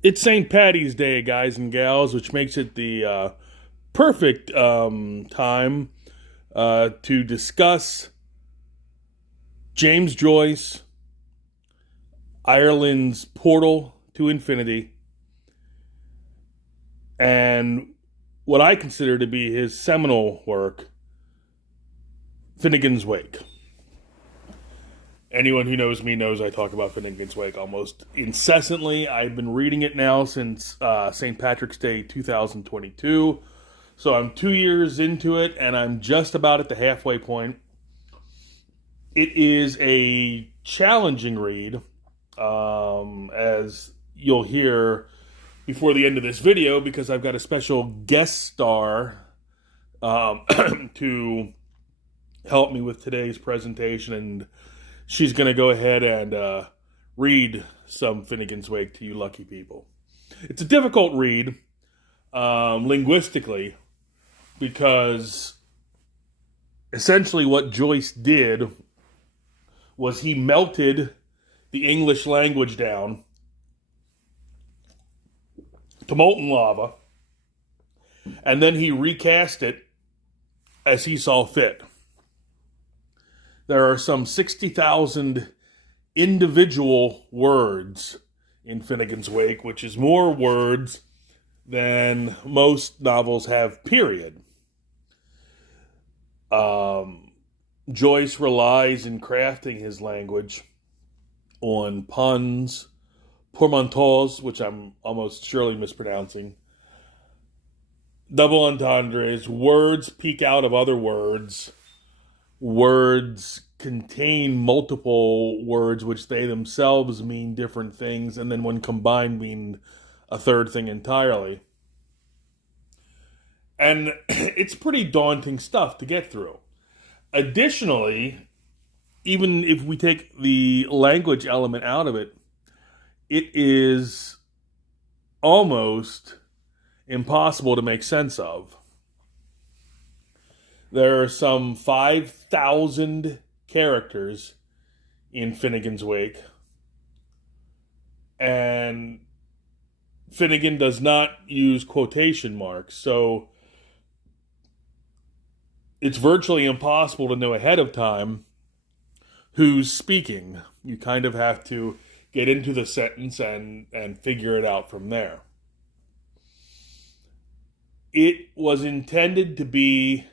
It's St. Patty's Day, guys and gals, which makes it the perfect time to discuss James Joyce, Ireland's Portal to Infinity, and what I consider to be his seminal work, Finnegan's Wake. Anyone who knows me knows I talk about Finnegan's Wake almost incessantly. I've been reading it now since St. Patrick's Day 2022. So I'm 2 years into it, and I'm just about at the halfway point. It is a challenging read, as you'll hear before the end of this video, because I've got a special guest star to help me with today's presentation, and she's going to go ahead and read some Finnegan's Wake to you lucky people. It's a difficult read linguistically, because essentially what Joyce did was he melted the English language down to molten lava, and then he recast it as he saw fit. There are some 60,000 individual words in Finnegan's Wake, which is more words than most novels have, period. Joyce relies in crafting his language on puns, portmanteaus, which I'm almost surely mispronouncing, double entendres, words peek out of other words, words contain multiple words which they themselves mean different things, and then when combined mean a third thing entirely. And it's pretty daunting stuff to get through. Additionally, even if we take the language element out of it, it is almost impossible to make sense of. There are some 5,000 characters in Finnegan's Wake, and Finnegan does not use quotation marks, so it's virtually impossible to know ahead of time who's speaking. You kind of have to get into the sentence and figure it out from there. It was intended to be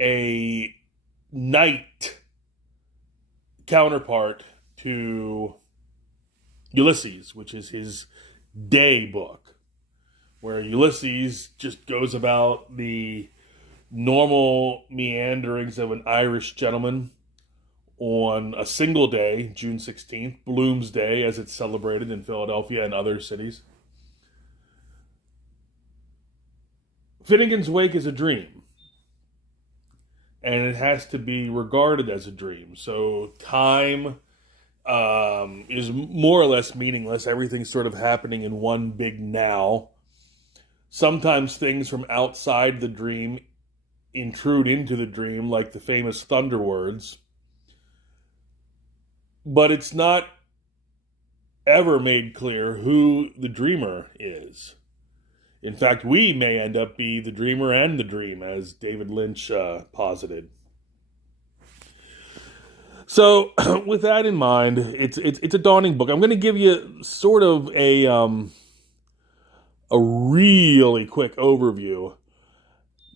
a night counterpart to Ulysses, which is his day book, where Ulysses just goes about the normal meanderings of an Irish gentleman on a single day, June 16th, Bloom's Day, as it's celebrated in Philadelphia and other cities. Finnegan's Wake is a dream, and it has to be regarded as a dream. So time is more or less meaningless. Everything's sort of happening in one big now. Sometimes things from outside the dream intrude into the dream, like the famous thunder words. But it's not ever made clear who the dreamer is. In fact, we may end up be the dreamer and the dream, as David Lynch posited. So, with that in mind, it's a daunting book. I'm going to give you sort of a really quick overview.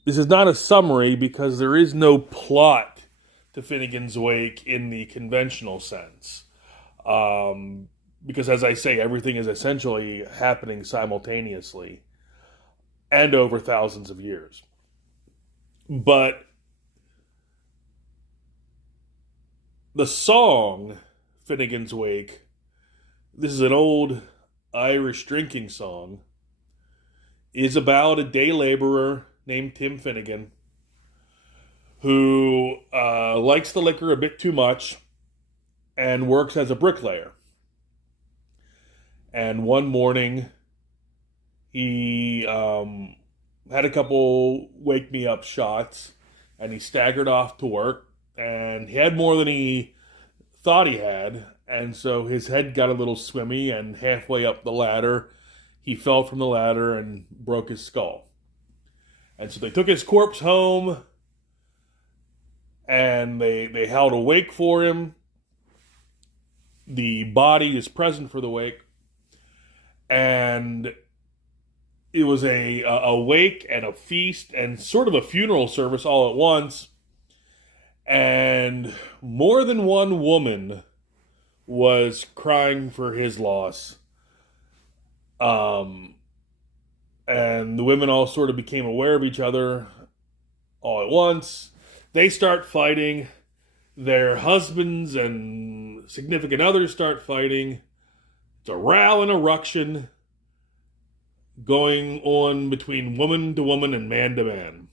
This is not a summary because there is no plot to Finnegan's Wake in the conventional sense. Because, as I say, everything is essentially happening simultaneously and over thousands of years. But the song, Finnegan's Wake, this is an old Irish drinking song, is about a day laborer named Tim Finnegan who likes the liquor a bit too much and works as a bricklayer. And one morning, he had a couple wake-me-up shots, and he staggered off to work, and he had more than he thought he had, And so his head got a little swimmy, and halfway up the ladder, he fell from the ladder and broke his skull. And so they took his corpse home, and they held a wake for him. The body is present for the wake, and it was a wake and a feast and sort of a funeral service all at once. And more than one woman was crying for his loss. And the women all sort of became aware of each other all at once. They start fighting. Their husbands and significant others start fighting. It's a row and a ruction going on between woman to woman and man to man.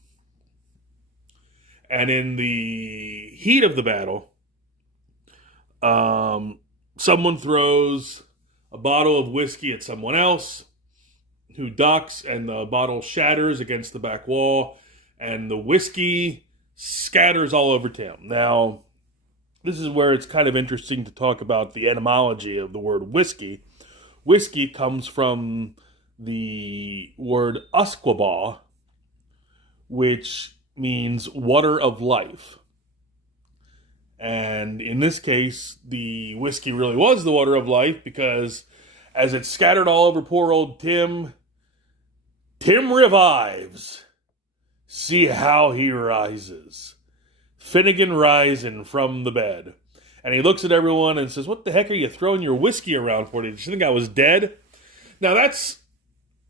And in the heat of the battle, someone throws a bottle of whiskey at someone else who ducks, and the bottle shatters against the back wall, and the whiskey scatters all over town. Now, this is where it's kind of interesting to talk about the etymology of the word whiskey. Whiskey comes from the word usquebaugh, which means water of life. And in this case, the whiskey really was the water of life, because as it scattered all over poor old Tim, Tim revives. See how he rises. Finnegan rising from the bed. And he looks at everyone and says, "What the heck are you throwing your whiskey around for? Did you think I was dead?" Now that's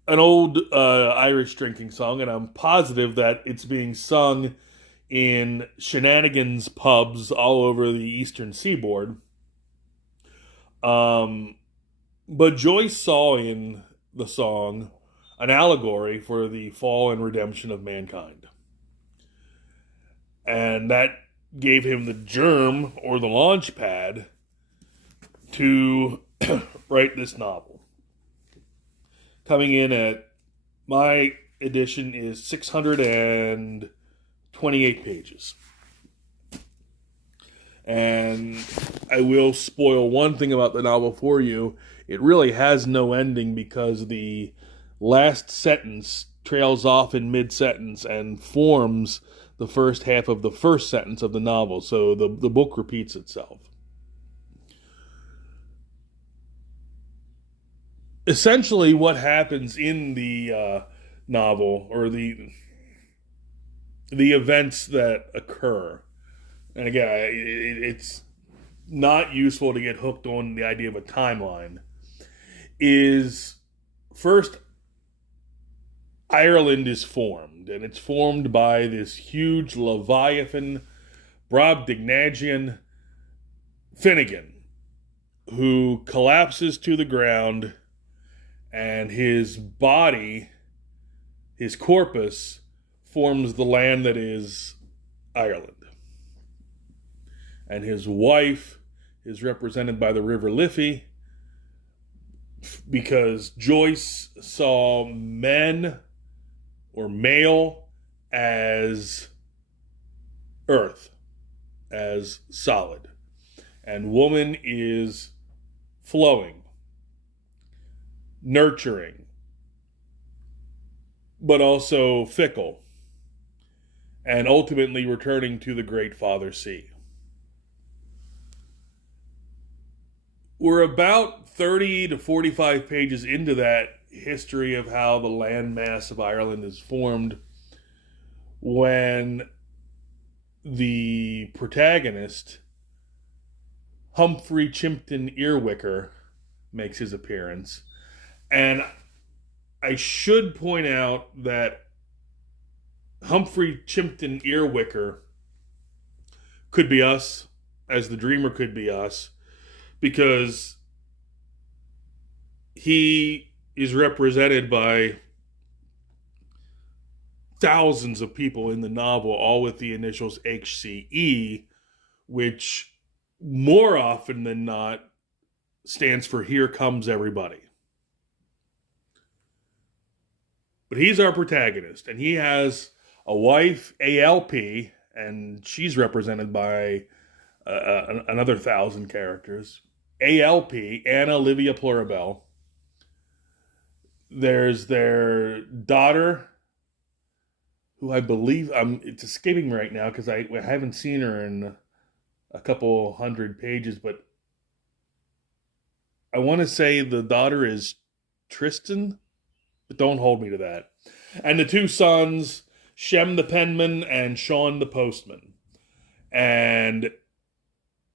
an old Irish drinking song, and I'm positive that it's being sung in shenanigans pubs all over the eastern seaboard. But Joyce saw in the song an allegory for the fall and redemption of mankind. And that gave him the germ, or the launch pad, to write this novel. Coming in at, my edition is 628 pages. And I will spoil one thing about the novel for you. It really has no ending, because the last sentence trails off in mid-sentence and forms the first half of the first sentence of the novel. So the book repeats itself. Essentially, what happens in the novel, or the events that occur, and again, it's not useful to get hooked on the idea of a timeline, is first, Ireland is formed, and it's formed by this huge Leviathan, Brobdingnagian Finnegan, who collapses to the ground, and his body, his corpus, forms the land that is Ireland. And his wife is represented by the River Liffey, because Joyce saw men, or male, as earth, as solid. And woman is flowing, nurturing, but also fickle, and ultimately returning to the great Father Sea. We're about 30 to 45 pages into that history of how the landmass of Ireland is formed, when the protagonist, Humphrey Chimpton Earwicker, makes his appearance. And I should point out that Humphrey Chimpton Earwicker could be us, as the dreamer could be us, because he is represented by thousands of people in the novel, all with the initials HCE, which more often than not stands for Here Comes Everybody. But he's our protagonist, and he has a wife, ALP, and she's represented by another 1,000 characters. ALP, Anna Livia Plurabelle. There's their daughter, who I believe, it's escaping me right now because I haven't seen her in a couple hundred pages, but I want to say the daughter is Tristan, but don't hold me to that. And the two sons, Shem the penman and Sean the postman. And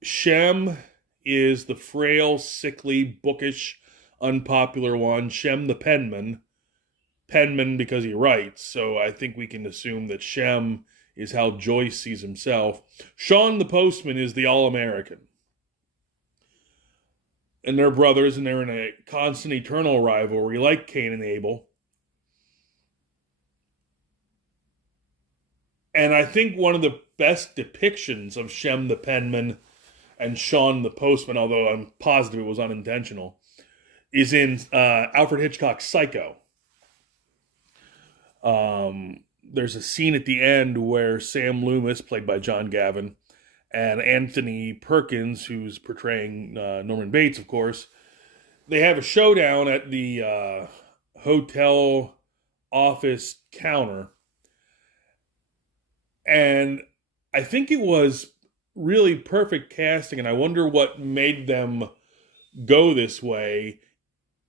Shem is the frail, sickly, bookish, unpopular one. Shem the penman because he writes, so I think we can assume that Shem is how Joyce sees himself. Sean the postman is the all-American. And they're brothers, and they're in a constant eternal rivalry like Cain and Abel. And I think one of the best depictions of Shem the penman and Sean the postman, although I'm positive it was unintentional, is in Alfred Hitchcock's Psycho. There's a scene at the end where Sam Loomis, played by John Gavin, and Anthony Perkins, who's portraying Norman Bates, of course, they have a showdown at the hotel office counter. And I think it was really perfect casting, and I wonder what made them go this way,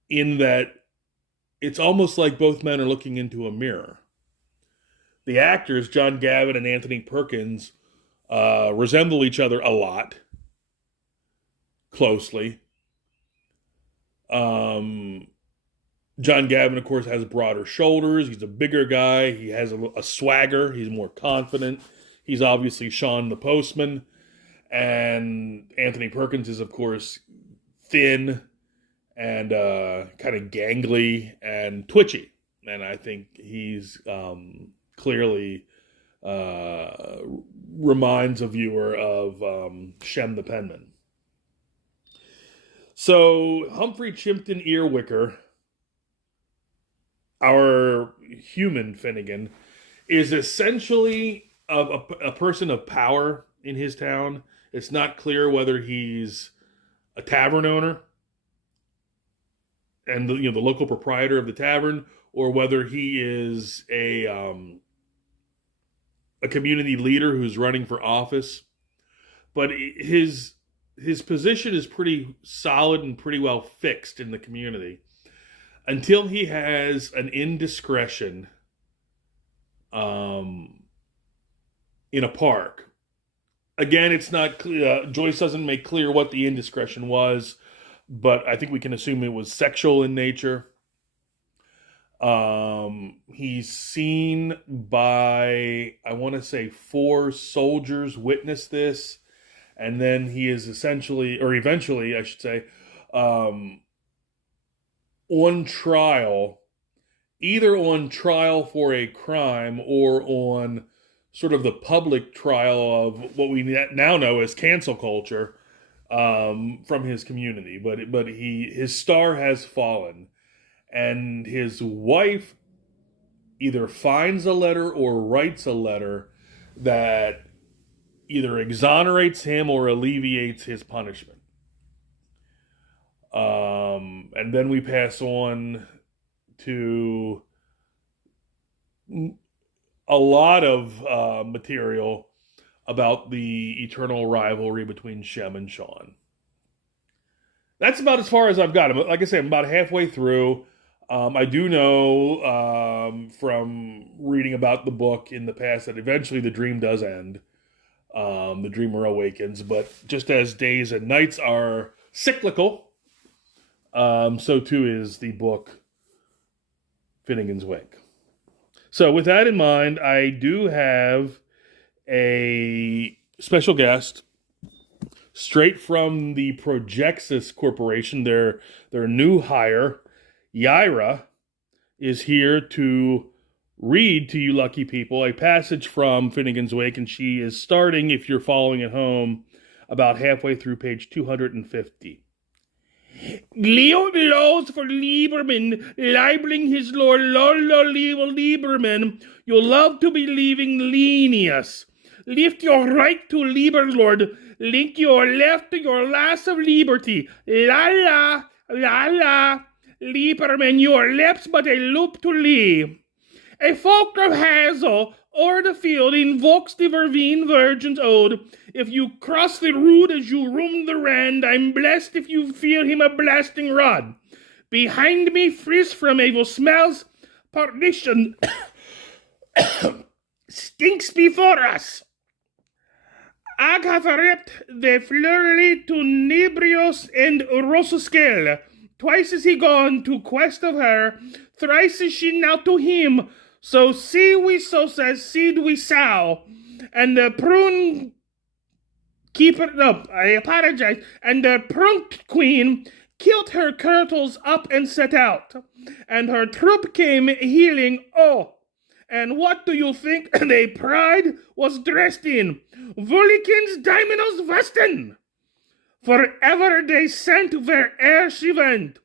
in that it's almost like both men are looking into a mirror. The actors, John Gavin and Anthony Perkins, resemble each other a lot, closely. John Gavin, of course, has broader shoulders. He's a bigger guy. He has a swagger. He's more confident. He's obviously Sean the postman. And Anthony Perkins is, of course, thin and kind of gangly and twitchy. And I think he's clearly reminds a viewer of Shem the penman. So Humphrey Chimpton Earwicker, our human Finnegan, is essentially a person of power in his town. It's not clear whether he's a tavern owner and the local proprietor of the tavern, or whether he is a community leader who's running for office. But his position is pretty solid and pretty well fixed in the community until he has an indiscretion in a park. Again, it's not clear. Joyce doesn't make clear what the indiscretion was, but I think we can assume it was sexual in nature. He's seen by, I want to say, 4 soldiers witness this, and then he is eventually, I should say, on trial, either on trial for a crime or on sort of the public trial of what we now know as cancel culture from his community. But his star has fallen, and his wife either finds a letter or writes a letter that either exonerates him or alleviates his punishment. And then we pass on to a lot of material about the eternal rivalry between Shem and Sean. That's about as far as I've got. Like I said, I'm about halfway through. I do know from reading about the book in the past that eventually the dream does end. The dreamer awakens, but just as days and nights are cyclical, so too is the book Finnegan's Wake. So with that in mind, I do have a special guest straight from the Projexis Corporation. Their new hire, YAIRA, is here to read to you lucky people a passage from Finnegan's Wake, and she is starting, if you're following at home, about halfway through page 250. Leo laws for Lieberman, libeling his lord Lieberman, you'll love to be leaving Lenius. Lift your right to Liber, Lord. Link your left to your lass of liberty. La la, la la. Lieberman, your lips but a loop to lee. A folk of Hazel, o'er the field, invokes the Vervine Virgin's ode. If you cross the rood as you roam the rand, I'm blessed if you feel him a blasting rod. Behind me, frizz from evil smells, perdition stinks before us. Ag hath ripped the flurry to Nibrios and Rosuskel. Twice is he gone to quest of her, thrice is she now to him. So see we so says seed we sow. And the prune keeper, no, I apologize. And the prune queen killed her kirtles up and set out. And her troop came healing, oh. And what do you think they pride was dressed in? Vulikins Diamondos Westen. Forever they sent where'er she went,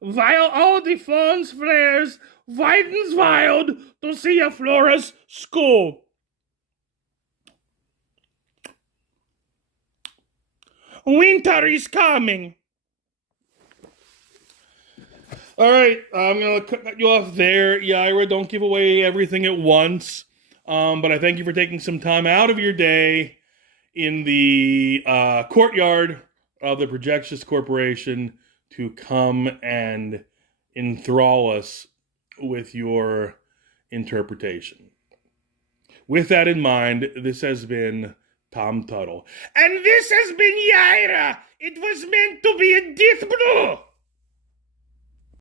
while all the fawns flares widens wild to see a Flora's school. Winter is coming. All right, I'm going to cut you off there. YAIRA, don't give away everything at once. But I thank you for taking some time out of your day in the courtyard of the Projectious Corporation to come and enthrall us with your interpretation. With that in mind, this has been Tom Tuttle. And this has been YAIRA. It was meant to be a death blow.